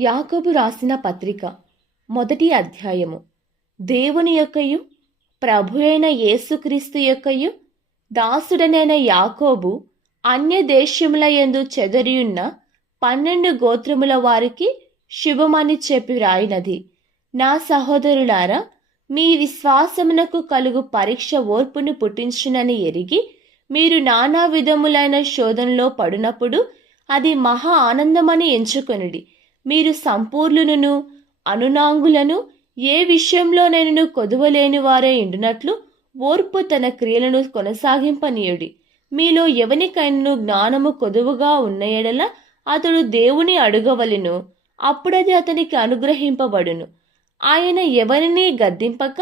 యాకోబు రాసిన పత్రిక మొదటి అధ్యాయము. దేవుని యొక్కయు ప్రభు అయిన యేసుక్రీస్తు యొక్కయు దాసుడనైన యాకోబు అన్య దేశముల యందు చెదరియున్న పన్నెండు గోత్రముల వారికి శుభమని చెప్పి వ్రాయినది. నా సహోదరులారా మీ విశ్వాసమునకు కలుగు పరీక్ష ఓర్పును పుట్టించునని ఎరిగి మీరు నానా విధములైన శోధనలో పడినప్పుడు అది మహా ఆనందమని ఎంచుకొనుడి. మీరు సంపూర్ణులను అనునాంగులను ఏ విషయంలోనైనను కొదువలేని వారే ఇండునట్లు ఓర్పు తన క్రియలను కొనసాగింపనీయుడి. మీలో ఎవనికైనను జ్ఞానము కొదువుగా ఉన్న ఎడల అతడు దేవుని అడుగవలను అప్పుడది అతనికి అనుగ్రహింపబడును. ఆయన ఎవరిని గద్దింపక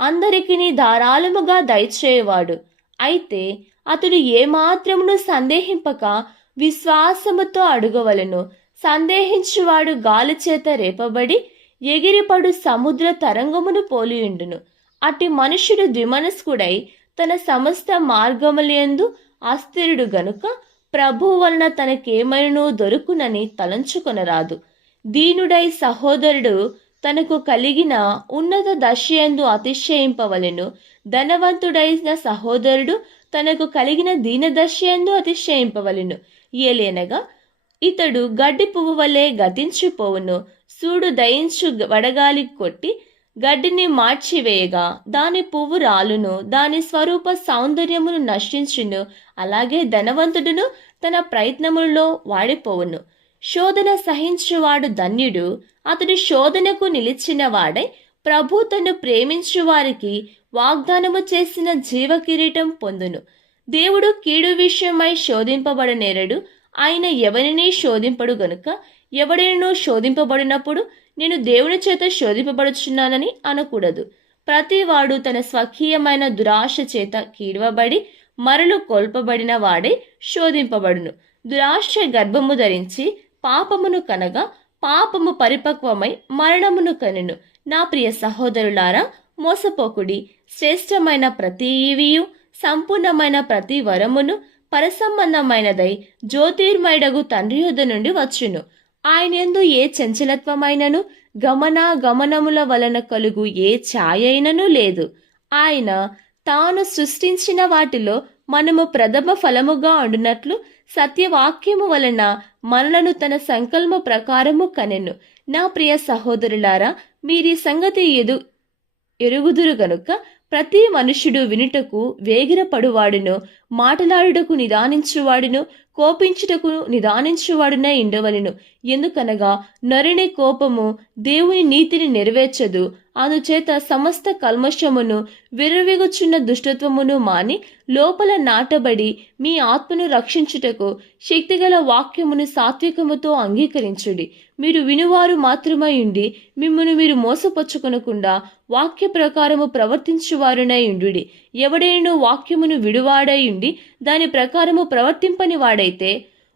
అందరికిని ధారాళముగా దయచేయవాడు. అయితే అతడు ఏమాత్రమును సందేహింపక విశ్వాసముతో అడుగవలెను సందేహించువాడు గాలి చేత రేపబడి ఎగిరిపడు సముద్ర తరంగమును పోలియుండును. అట్టి మనుష్యుడు ద్విమనస్కుడై తన సమస్త మార్గములందు అస్థిరుడు గనుక ప్రభు వలన తనకేమైనో దొరుకునని తలంచుకొనరాదు. దీనుడై సహోదరుడు తనకు కలిగిన ఉన్నత దశయందు అతిశయింపవలెను. ధనవంతుడైన సహోదరుడు తనకు కలిగిన దీనదశయందు అతిశయింపవలెను. ఏలేనగా ఇతడు గడ్డి పువ్వు వలె గతించిపోవును. సూడు దయించు వడగాలి కొట్టి గడ్డిని మార్చివేయగా. దాని పువ్వు రాలును దాని స్వరూప సౌందర్యమును నశించును. అలాగే ధనవంతుడును తన ప్రయత్నములలో వాడిపోవును. శోధన సహించువాడు ధన్యుడు. అతడు శోధనకు నిలిచిన వాడై ప్రభు తను ప్రేమించు వారికి వాగ్దానము చేసిన జీవ కిరీటం పొందును. దేవుడు కీడు విషయమై శోధింపబడనేరడు. ఆయన ఎవరిని శోధింపడు గనుక ఎవడైనా శోధింపబడినప్పుడు నేను దేవుని చేత శోధింపబడుచున్నానని అనకూడదు. ప్రతివాడు తన స్వకీయమైన దురాశ చేత కీడవబడి మరలు కోల్పబడిన వాడే శోధింపబడును. దురాశ గర్భము ధరించి పాపమును కనగా పాపము పరిపక్వమై మరణమును కనెను. నా ప్రియ సహోదరులారా మోసపోకుడి శ్రేష్టమైన ప్రతి ఈవియు సంపూర్ణమైన ప్రతి వరమును పరసంబంధమైనదై జ్యోతిర్మయుడగు తండ్రి యొద్ద నుండి వచ్చును. ఆయన ఎందు ఏ చంచలత్వమైనను గమన గమనముల వలన కలుగు ఏ ఛాయ అయినను లేదు. ఆయన తాను సృష్టించిన వాటిలో మనము ప్రథమ ఫలముగా ఉండునట్లు సత్యవాక్యము వలన మనలను తన సంకల్ప ప్రకారము కనెను. నా ప్రియ సహోదరులారా మీరీ సంగతి ఎదు ఎరుగుదురు గనుక ప్రతి మనుష్యుడు వినుటకు వేగిరపడువాడును. మాటలాడుటకు నిదానించువాడును కోపించుటకు నిదానించువాడునే ఇండవలను ఎందుకనగా నరుని కోపము దేవుని నీతిని నెరవేర్చదు. అందుచేత సమస్త కల్మషమును విర్రవిగుచున్న దుష్టత్వమును మాని లోపల నాటబడి మీ ఆత్మను రక్షించుటకు శక్తిగల వాక్యమును సాత్వికముతో అంగీకరించుడి. మీరు వినువారు మాత్రమై ఉండి మిమ్మల్ని మీరు మోసపచ్చుకొనకుండా వాక్య ప్రకారము ప్రవర్తించువారునై ఉండుడి. ఎవడైనను వాక్యమును విడువాడై ఉండి దాని ప్రకారము ప్రవర్తింపని వాడైతే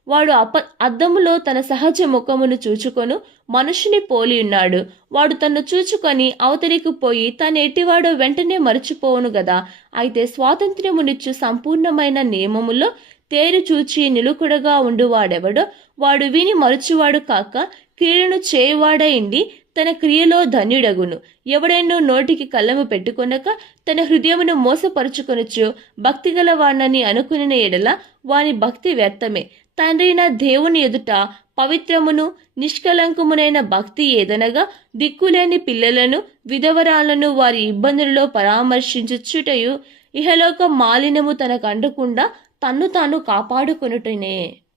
వాడు అప అద్దములో తన సహజ ముఖమును చూచుకొను మనుషుని పోలి ఉన్నాడు. వాడు తన్ను చూచుకొని అవతలికి పోయి తను ఎట్టివాడో వెంటనే మరచిపోవును గదా. అయితే స్వాతంత్ర్యమునిచ్చు సంపూర్ణమైన నియమములో తేరు చూచి నిలుకుడగా ఉండువాడెవడో వాడు విని మరచువాడు కాక క్రియలను చేయువాడైండి తన క్రియలో ధన్యుడగును. ఎవడైనో నోటికి కళ్ళము పెట్టుకొనక తన హృదయమును మోసపరుచుకొనొచ్చు భక్తిగల వాణ్ణని అనుకుని ఎడల వాని భక్తి వ్యర్థమే. తండ్రైన దేవుని ఎదుట పవిత్రమును నిష్కలంకమునైన భక్తి ఏదనగా దిక్కులేని పిల్లలను విధవరాలను వారి ఇబ్బందులలో పరామర్శించుచుటయు ఇహలోక మాలినము తనకు అండకుండా తన్ను తాను కాపాడుకొనుటనే.